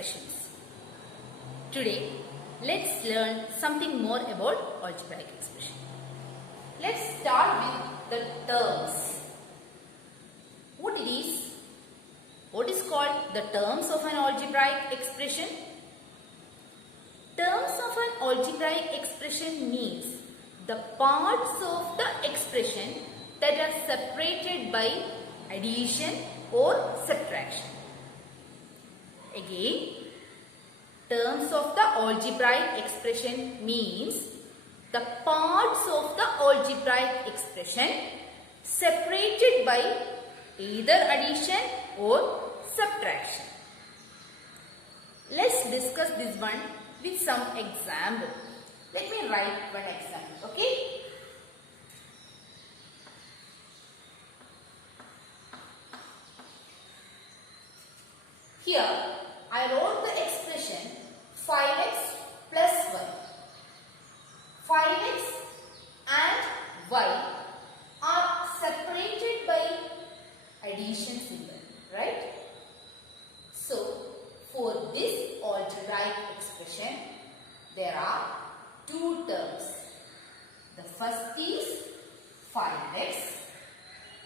expressions. Today, let's learn something more about algebraic expression. Let's start with the terms. What is called the terms of an algebraic expression? Terms of an algebraic expression means the parts of the expression that are separated by addition or subtraction. Again, terms of the algebraic expression means the parts of the algebraic expression separated by either addition or subtraction. Let's discuss this one with some example. Let me write one example, okay? Here, I wrote the expression 5x plus y. 5x and y are separated by addition symbol, right? So, for this algebraic expression, there are two terms. The first is 5x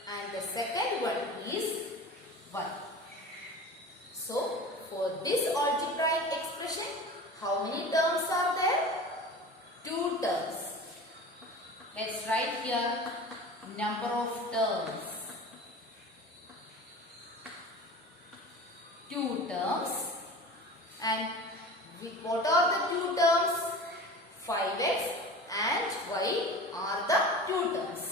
and the second one is y. So, for this algebraic expression, how many terms are there? Two terms. Let's write here number of terms. Two terms. And what are the two terms? 5x and y are the two terms.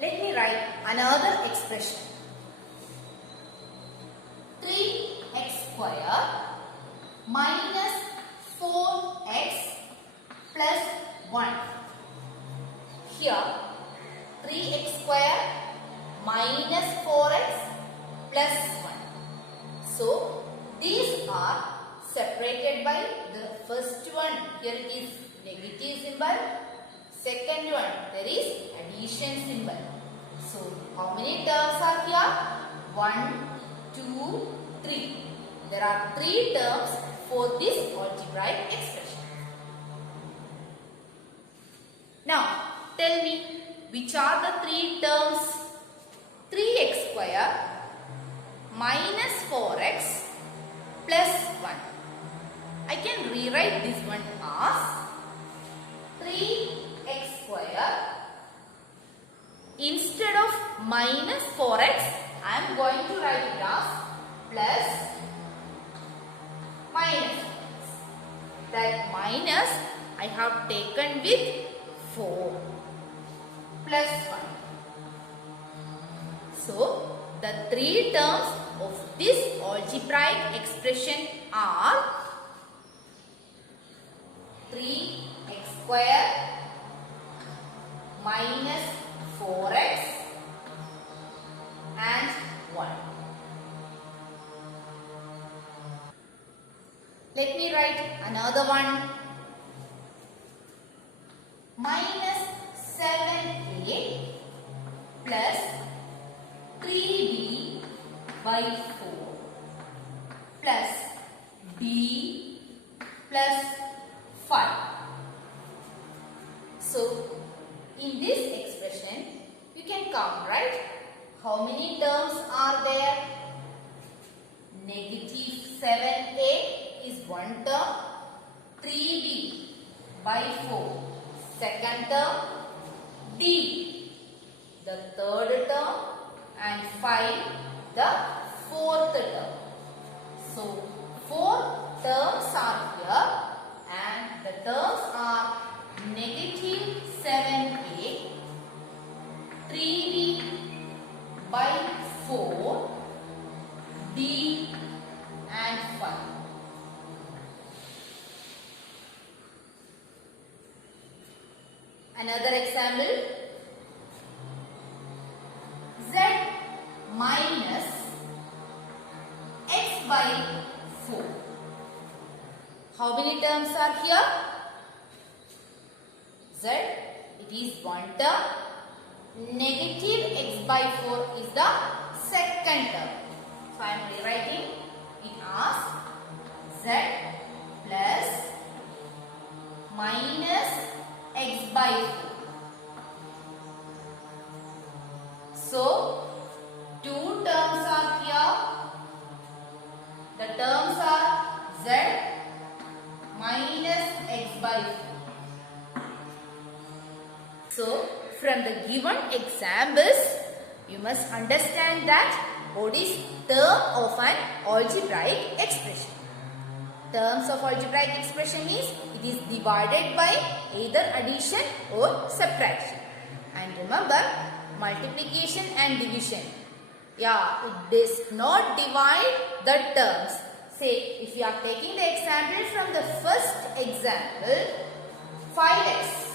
Let me write another expression. 3x square minus 4x plus 1. Here, 3x square minus 4x plus 1. So, these are separated by the first one. Here is negative symbol. Second one, there is addition symbol. So, how many terms are here? 1, 2, 3. There are 3 terms for this algebraic expression. Now, tell me, which are the 3 terms? 3x square minus 4x plus 1. I can rewrite this one as 3x square. Instead of minus 4x, I am going to write it as plus minus. That minus I have taken with 4 plus 1. So, the 3 terms of this algebraic expression are 3x square minus 4x and 1. Let me write another one. Minus 7a plus 3b by 4 plus b plus 5. So, in this expression, you can count, right? How many terms are there? Negative 7a is one term. 3b by 4. Second term. D, the third term. And 5, the fourth term. So, 4 terms are here. And the terms are negative 7a, 3b by 4, d and 5. Another example, z minus x by 4. How many terms are here? is one term. Negative x by 4 is the second term. So I am rewriting it as z plus minus x by 4. So two terms are here. The terms are z minus x by 4. So from the given examples, you must understand that what is term of an algebraic expression. Terms of algebraic expression means it is divided by either addition or subtraction. And remember, multiplication and division. Yeah, it does not divide the terms. Say, if you are taking the example from the first example, 5x.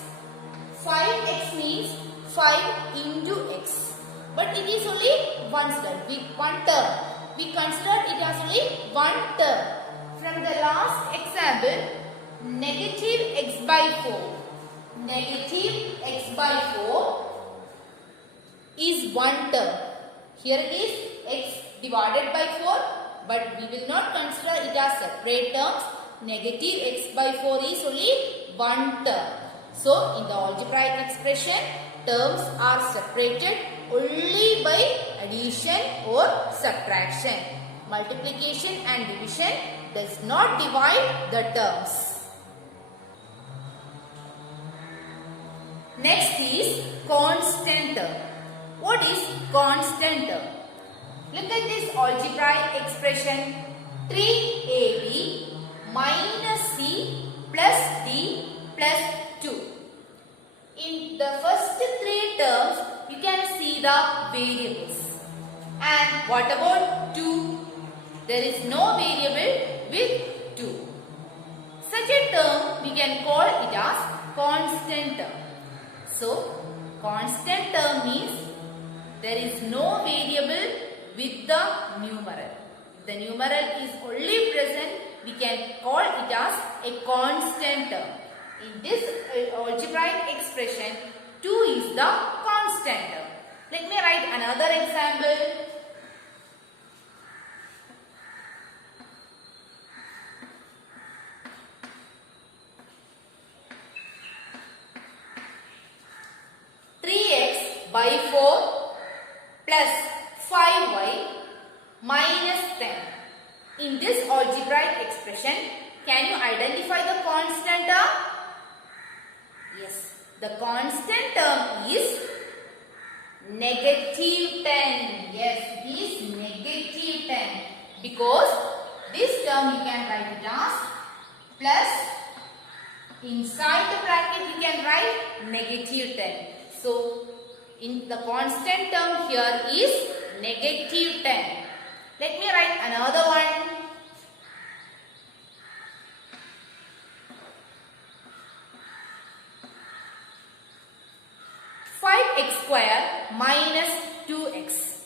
5x means 5 into x. But it is only one slide with one term. We consider it as only one term. From the last example, negative x by 4. Negative x by 4 is one term. Here it is x divided by 4, but we will not consider it as separate terms. Negative x by 4 is only one term. So in the algebraic expression, terms are separated only by addition or subtraction. Multiplication and division does not divide the terms. Next is constant term. What is constant term? Look at this algebraic expression 3ab minus c plus d plus 2. In the first three terms, you can see the variables. And what about 2? There is no variable with 2. Such a term we can call it as constant term. So, constant term means there is no variable with the numeral. If the numeral is only present, we can call it as a constant term. In this algebraic expression, 2 is the constant term. Let me write another example. By 4 plus 5y minus 10. In this algebraic expression, can you identify the constant term? Yes, the constant term is negative 10. Yes, it is negative 10. Because this term you can write it as plus, inside the bracket you can write negative 10. So, in the constant term here is negative 10. Let me write another one. X square minus 2x.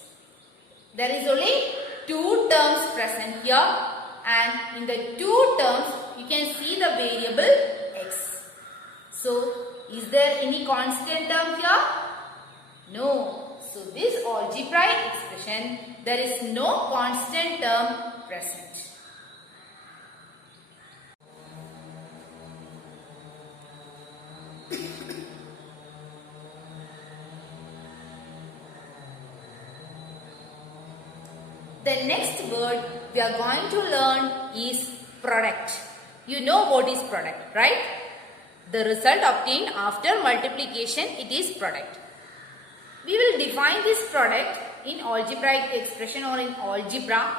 There is only 2 terms present here, and in the 2 terms you can see the variable x. So, is there any constant term here? No. So, this algebraic expression, there is no constant term present. The next word we are going to learn is product. You know what is product, right? The result obtained after multiplication, it is product. We will define this product in algebraic expression or in algebra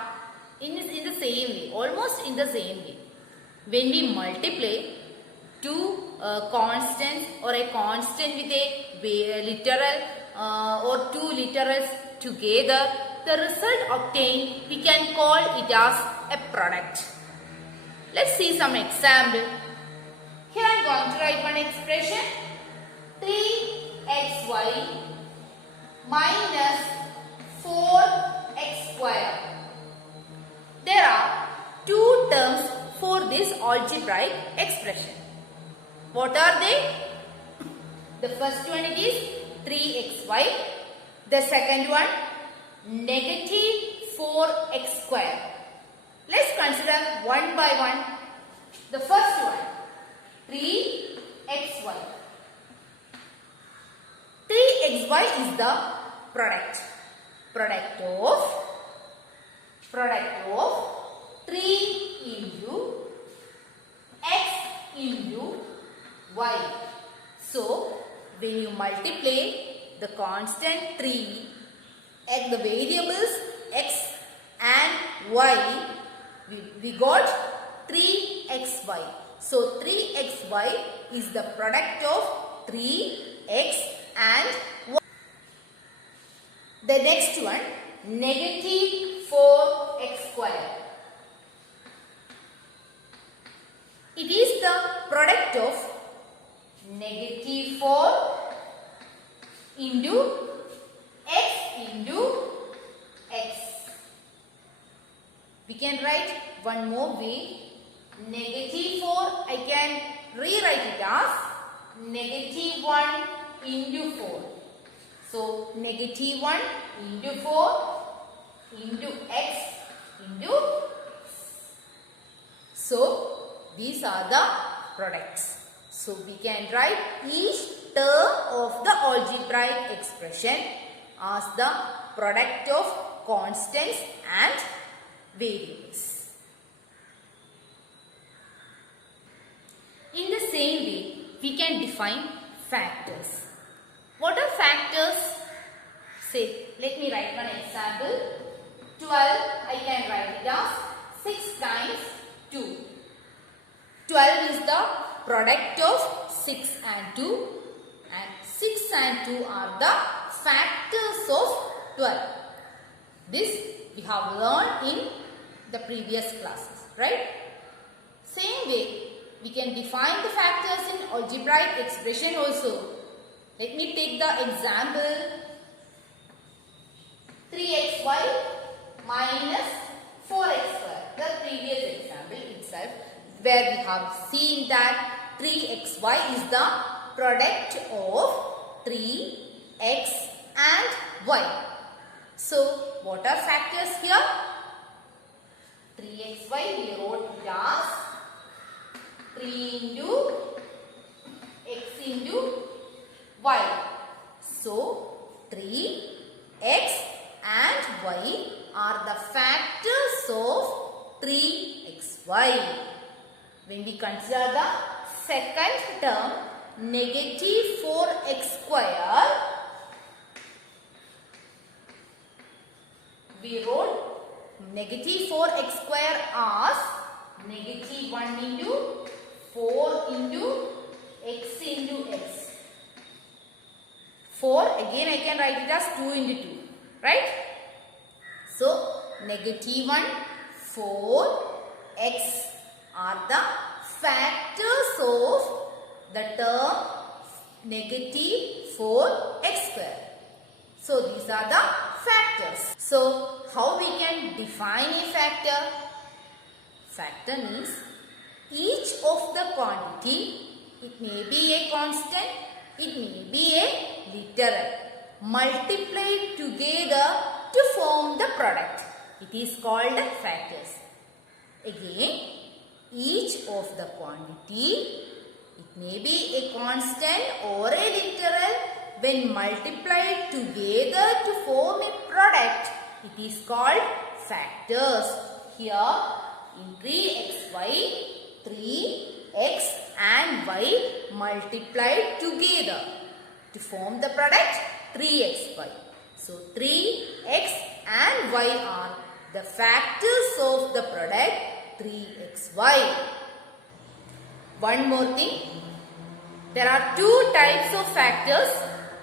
in the same way, almost in the same way. When we multiply two constants or a constant with a literal or two literals together, the result obtained we can call it as a product. Let's see some example. Here I am going to write one expression 3xy minus 4x square. There are two terms for this algebraic expression. What are they? The first one it is 3xy. The second one negative 4x square. Let's consider one by one. The first one 3xy. 3xy is the product of 3 into x into y. So when you multiply the constant 3 and the variables x and y, we got 3xy. So 3xy is the product of 3x and y. The next one negative 4x square. It is the product of negative 4 into x into x. We can write one more way. Negative 4, I can rewrite it as negative 1 into 4. So, negative 1 into 4 into x into. So, these are the products. So, we can write each term of the algebraic expression as the product of constants and variables. In the same way, we can define factors. What are factors? Say, let me write one example. 12, I can write it as 6 times 2. 12 is the product of 6 and 2, and 6 and 2 are the factors of 12. This we have learned in the previous classes, right? Same way, we can define the factors in algebraic expression also. Let me take the example 3xy minus 4x square, the previous example itself, where we have seen that 3xy is the product of 3x and y. So, what are factors here? 3xy, we wrote it as 3 into x into y. So, 3x and y are the factors of 3xy. When we consider the second term, negative 4x square, we wrote negative 4x square as negative 1 into 4 into x into x. 4, again I can write it as 2 into 2, right? So, negative 1, 4, x are the factors of the term negative 4x square. So, these are the factors. So, how we can define a factor? Factor means each of the quantity, it may be a constant, it may be a literal, multiplied together to form the product. It is called factors. Again, each of the quantity, it may be a constant or a literal, when multiplied together to form a product, it is called factors. Here in 3xy, 3x and y multiplied together to form the product 3xy. So 3x and y are the factors of the product 3xy. One more thing, there are two types of factors.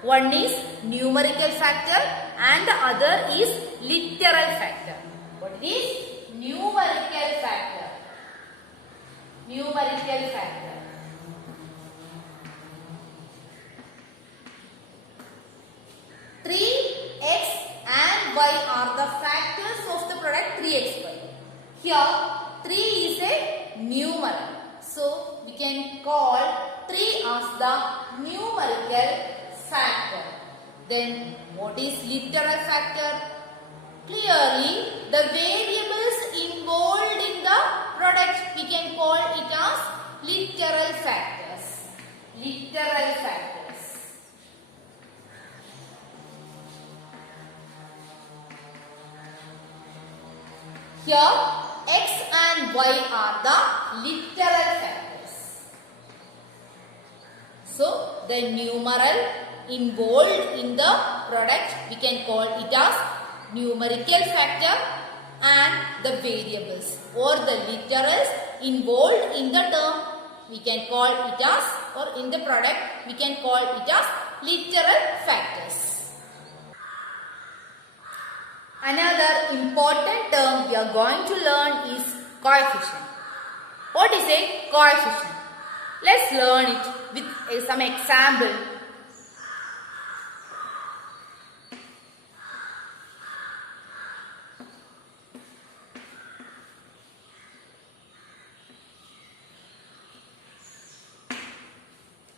One is numerical factor and the other is literal factor. What is numerical factor? Numerical factor. And y are the factors of the product 3xy. Here 3 is a numeral. So we can call 3 as the numerical Then what is literal factor? Clearly, the variables involved in the product, we can call it as literal factors. Literal factors. Here, x and y are the literal factors. So, the numeral involved in the product, we can call it as numerical factor, and the variables or the literals involved in the term, we can call it as, or in the product, we can call it as literal factors. Another important term we are going to learn is coefficient. What is a coefficient? Let's learn it with some example.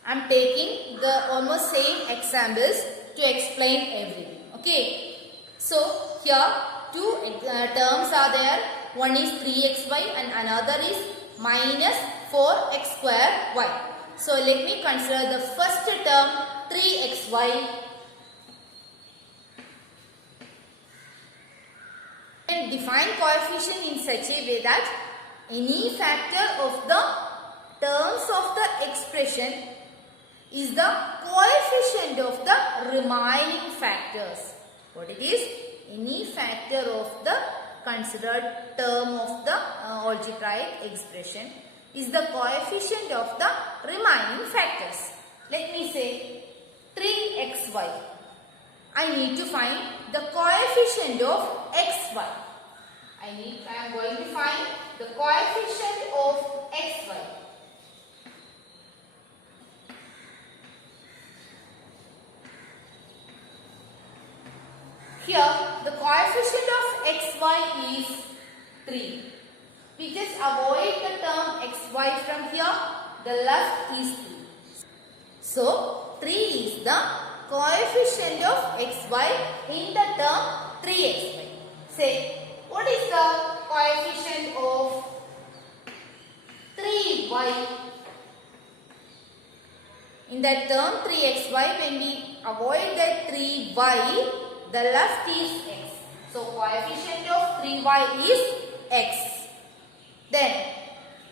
I am taking the almost same examples to explain everything. Okay. So, here two terms are there. One is 3xy and another is minus 4x square y. So, let me consider the first term 3xy. And define coefficient in such a way that any factor of the terms of the expression is the coefficient of the remaining factors. What it is? Any factor of the considered term of the algebraic expression is the coefficient of the remaining factors. Let me say 3xy. I need to find the coefficient of xy. I am going to find the coefficient of xy. Here, the coefficient of xy is 3. We just avoid the term xy from here. The left is 3. So, 3 is the coefficient of xy in the term 3xy. Say, what is the coefficient of 3y? In that term 3xy, when we avoid that 3y, the left is x. So, coefficient of 3y is x. Then,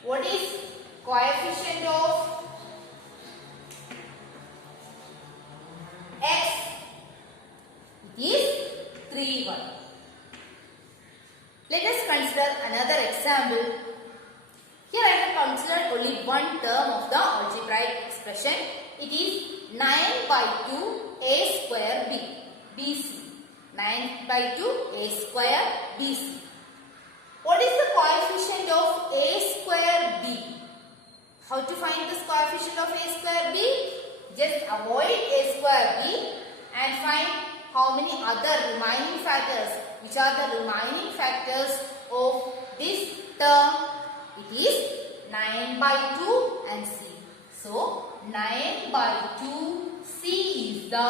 what is coefficient of x? It is 3y. Let us consider another example. Here I have considered only one term of the algebraic expression. It is 9 by 2 a square bc. 9 by 2 a square bc. What is the coefficient of a square b? How to find this coefficient of a square b? Just avoid a square b and find how many other remaining factors. Which are the remaining factors of this term? It is 9 by 2 and c. So, 9 by 2 c is the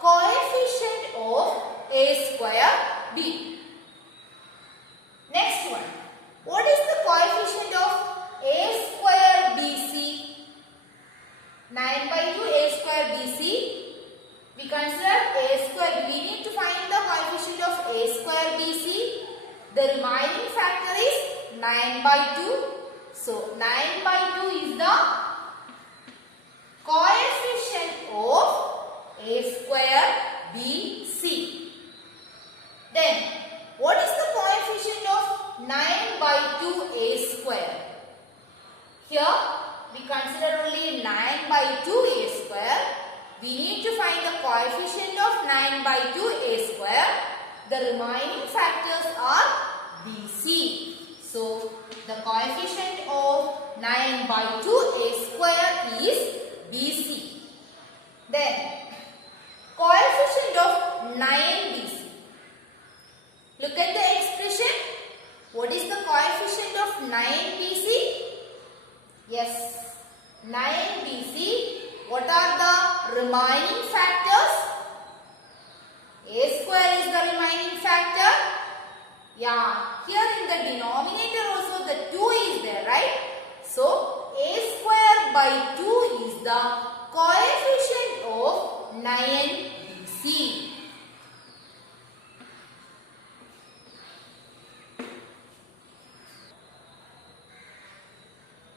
coefficient of a square b. Next one. What is the coefficient of a square bc? 9 by 2 a square bc. We consider a square. We need to find the coefficient of a square bc. The remaining factor is 9 by 2. So, 9 by 2 is the coefficient of a square bc. Then, what is the coefficient of 9 by 2 a square? Here, we consider only 9 by 2 a square. We need to find the coefficient of 9 by 2 a square. The remaining factors are bc. So, the coefficient of 9 by 2 a square is bc. Then, coefficient of 9bc. Look at the expression. What is the coefficient of 9bc? Yes, 9bc. What are the remaining factors?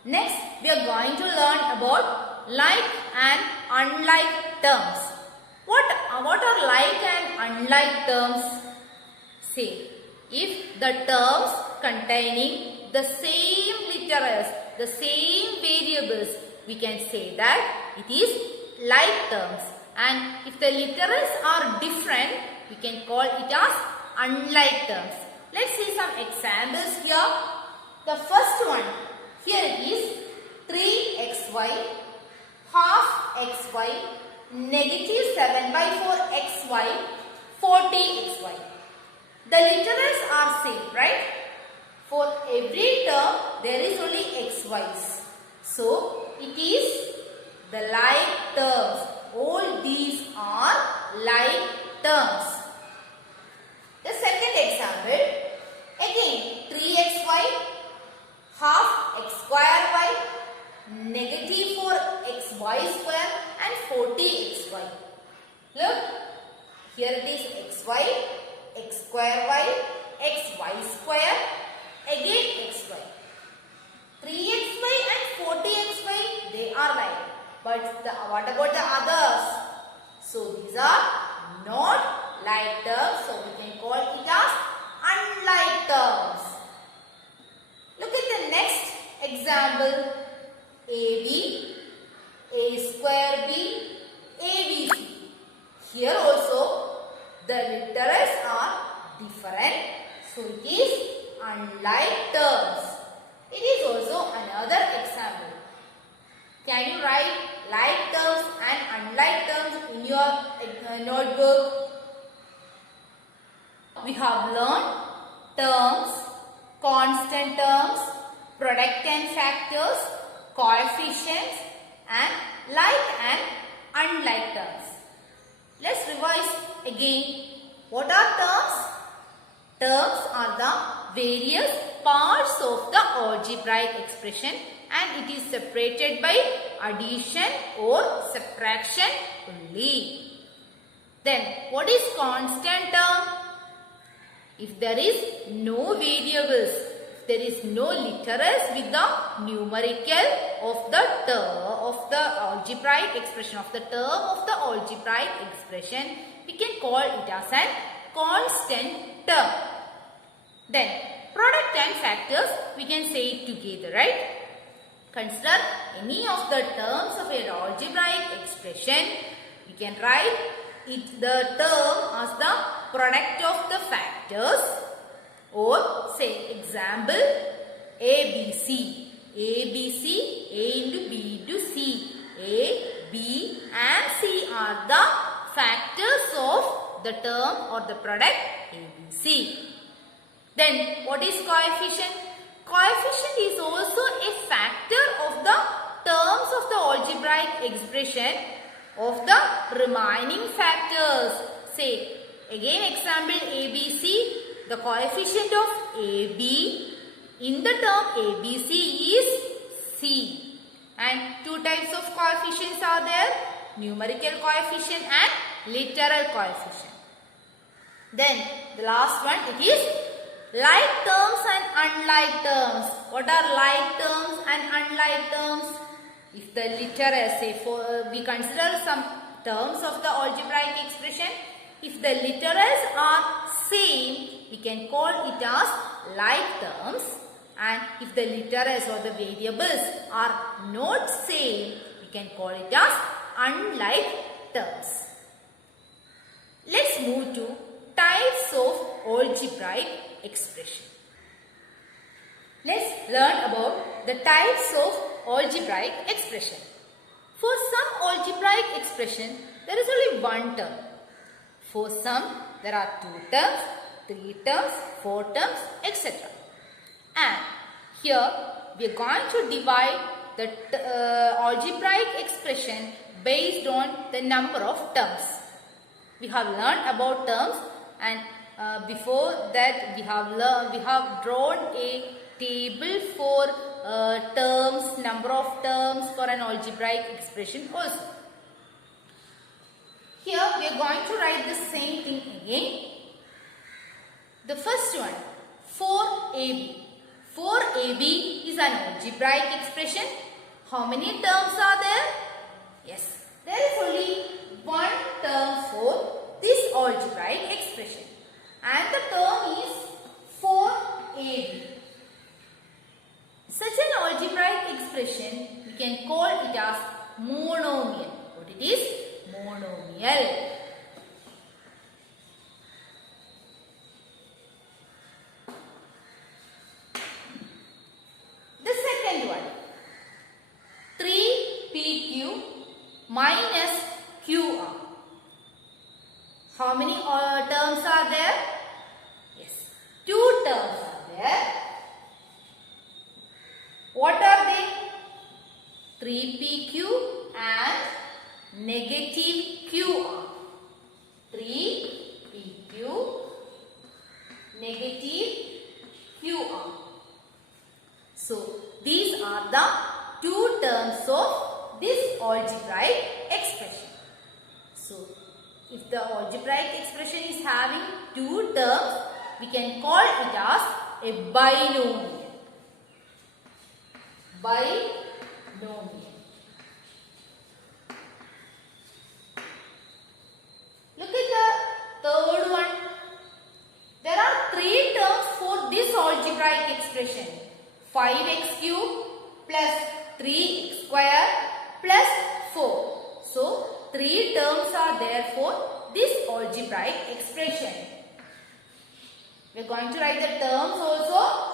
Next, we are going to learn about like and unlike terms. What are like and unlike terms? Say, if the terms containing the same letters, the same variables, we can say that it is like terms. And if the letters are different, we can call it as unlike terms. Let's see some examples here. The first one, here it is 3xy, half xy, negative 7 by 4 xy, 40xy. The letters are same, right? For every term, there is only xy's. So, it is the like terms. All these are like terms. The second example, again 3xy, half x square y, negative 4xy square and 40xy. Look, here it is xy, x square y, xy square, again xy. 3xy and 40xy, they are like. But what about the others? So these are not like terms. So we can call it as unlike terms. Look at the next example. AB, A square B, ABC. Here also the letters are different. So it is unlike terms. It is also another example. Can you write like terms and unlike terms in your notebook? We have learned terms, constant terms, product and factors, coefficients and like and unlike terms. Let's revise again. What are terms? Terms are the various parts of the algebraic expression and it is separated by addition or subtraction only. Then what is constant term? If there is no variables, if there is no literals with the numerical of the term of the algebraic expression, of the term of the algebraic expression, we can call it as a constant term. Then product and factors, we can say it together, right? Consider any of the terms of an algebraic expression. We can write the term as the product of the factors, or say example ABC. ABC, A into B into C. A, B and C are the factors of the term or the product ABC. Then what is coefficient? Coefficient is also a factor of the terms of the algebraic expression of the remaining factors. Say again example ABC, the coefficient of AB in the term ABC is C. And two types of coefficients are there, numerical coefficient and literal coefficient. Then the last one, it is like terms and unlike terms. What are like terms and unlike terms? If the literals, say we consider some terms of the algebraic expression, if the literals are same, we can call it as like terms. And if the literals or the variables are not same, we can call it as unlike terms. Let's move to types of algebraic expression. Let's learn about the types of algebraic expression. For some algebraic expression, there is only one term. For some, there are 2 terms, 3 terms, 4 terms, etc. And here, we are going to divide the algebraic expression based on the number of terms. We have learned about terms, and before that we have drawn a table for terms, number of terms for an algebraic expression also. Here we are going to write the same thing again. The first one, 4AB. 4ab is an algebraic expression. How many terms are there? Yes, there is only one term for this algebraic expression, and the term is 4ab. Such an algebraic expression we can call it as monomial. What it is? Monomial. The second one, 3pq minus qr. How many terms are there? Yes, two terms are there. What are they? 3pq and negative qr. 3pq negative qr. So these are the two terms of this algebraic expression. So if the algebraic expression is having two terms, we can call it as a binomial. Binomial. Look at the third one. There are three terms for this algebraic expression. 5x cube plus 3x square plus 4. So, three terms are there for this algebraic expression. We are going to write the terms also.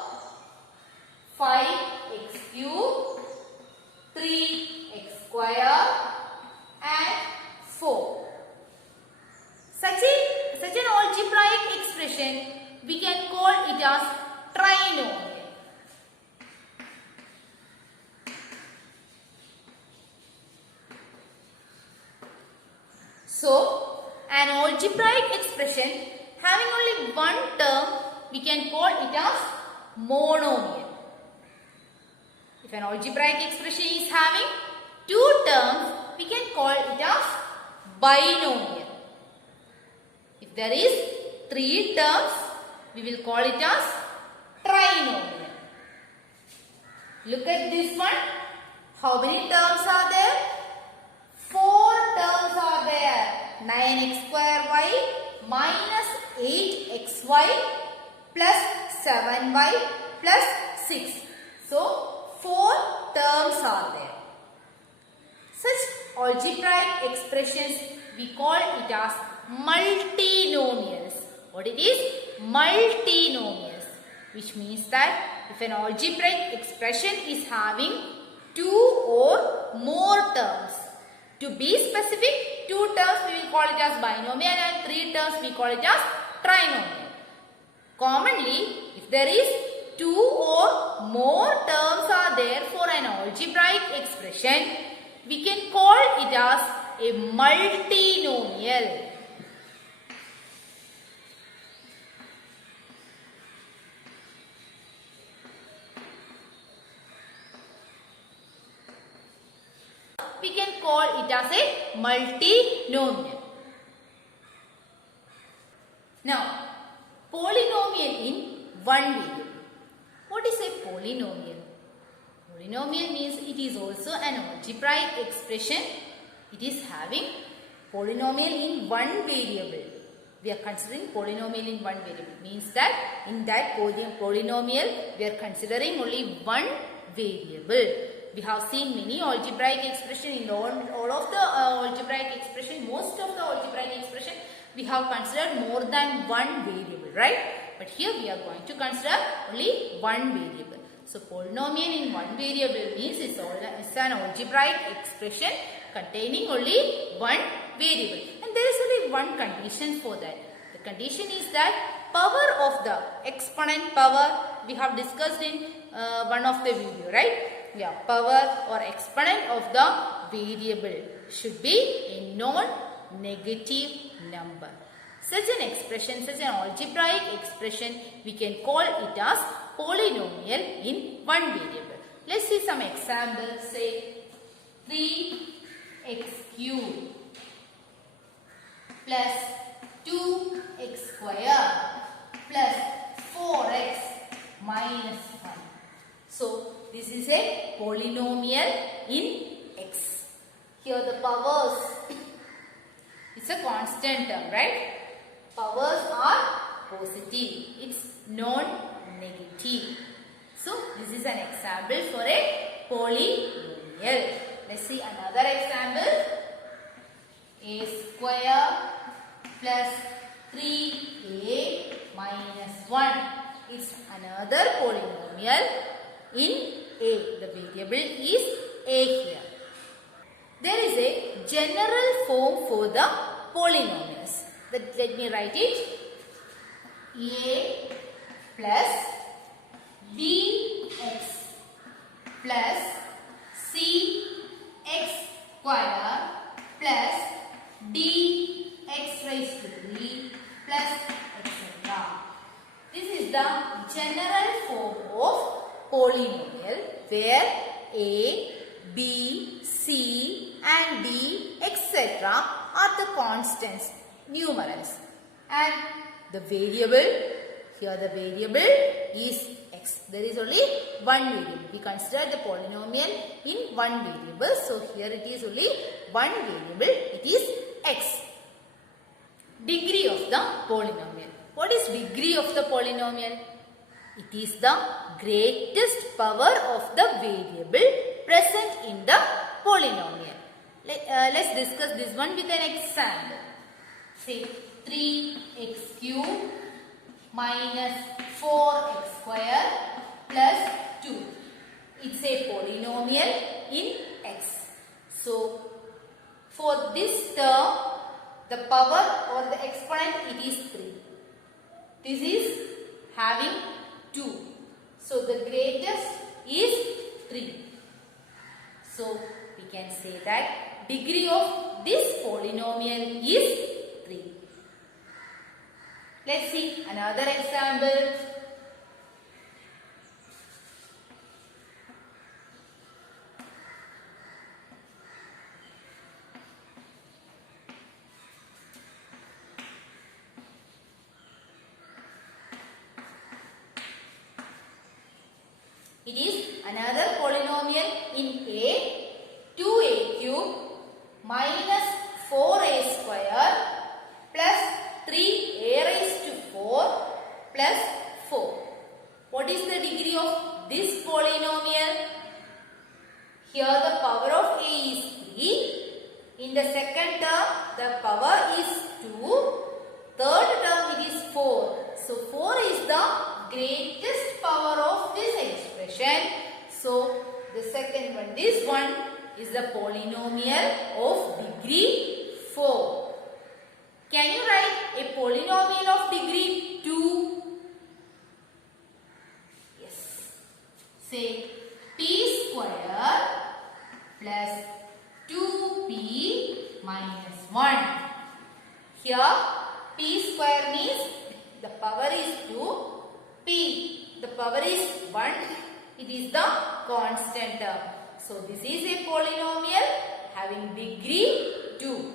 5x cube, 3x square and 4. Such an algebraic expression we can call it as trinomial. So, an algebraic expression having only one term, we can call it as monomial. If an algebraic expression is having two terms, we can call it as binomial. If there is three terms, we will call it as trinomial. Look at this one. How many terms are there? 4 terms are there. 9x square y minus 8xy plus 7y plus 6. So, 4 terms are there. Such algebraic expressions we call it as multinomials. What it is? Multinomials. Which means that if an algebraic expression is having 2 or more terms. To be specific, 2 terms we will call it as binomial and 3 terms we call it as trinomial. Commonly, if there is 2 or more terms are there for an algebraic expression, we can call it as a multinomial. We can call it as a multinomial. Now, polynomial in one variable. What is a polynomial? Polynomial means it is also an algebraic expression. It is having polynomial in one variable. We are considering polynomial in one variable. Means that in that polynomial we are considering only one variable. We have seen many algebraic expression in all of the algebraic expression, most of the algebraic expression we have considered more than one variable, right? But here we are going to consider only one variable. So polynomial in one variable means it's an algebraic expression containing only one variable. And there is only one condition for that. The condition is that power of the exponent power we have discussed in one of the video, right? Yeah, power or exponent of the variable should be a non-negative number. Such an expression, such an algebraic expression, we can call it as polynomial in one variable. Let's see some examples. Say 3x cube plus 2x square plus 4x minus 1. is a polynomial in x. Here the powers, it's a constant term, right? Powers are positive. It's non-negative. So this is an example for a polynomial. Let's see another example. A square plus 3a minus 1. It's another polynomial in a. The variable is a here. There is a general form for the polynomials. Let me write it. A plus bx plus cx square plus dx raised to 3 plus etc. This is the general form of polynomial where a, b, c and d etc. are the constants, numerals, and the variable, here the variable is x. There is only one variable. We consider the polynomial in one variable. So here it is only one variable. It is x. Degree of the polynomial. What is degree of the polynomial? It is the greatest power of the variable present in the polynomial. Let's discuss this one with an example. Say 3x cube minus 4x square plus 2. It's a polynomial in x. So for this term, the power or the exponent, it is 3. This is having 2. So the greatest is 3. So we can say that degree of this polynomial is 3. Let's see another example. It is another polynomial in a. 2a cube minus 4a square plus 3a raised to 4 plus 4. What is the degree of this polynomial? Here the power of a is 3. In the second term, the power is 2. Third term, it is 4. So 4 is the greatest power of this expression. So the second one, this one is the polynomial of degree 4. Can you write a polynomial of degree 2? Yes. Say p square plus 2p minus 1. Here p square means the power is 2. P, the power is 1. It is the constant term. So this is a polynomial having degree 2.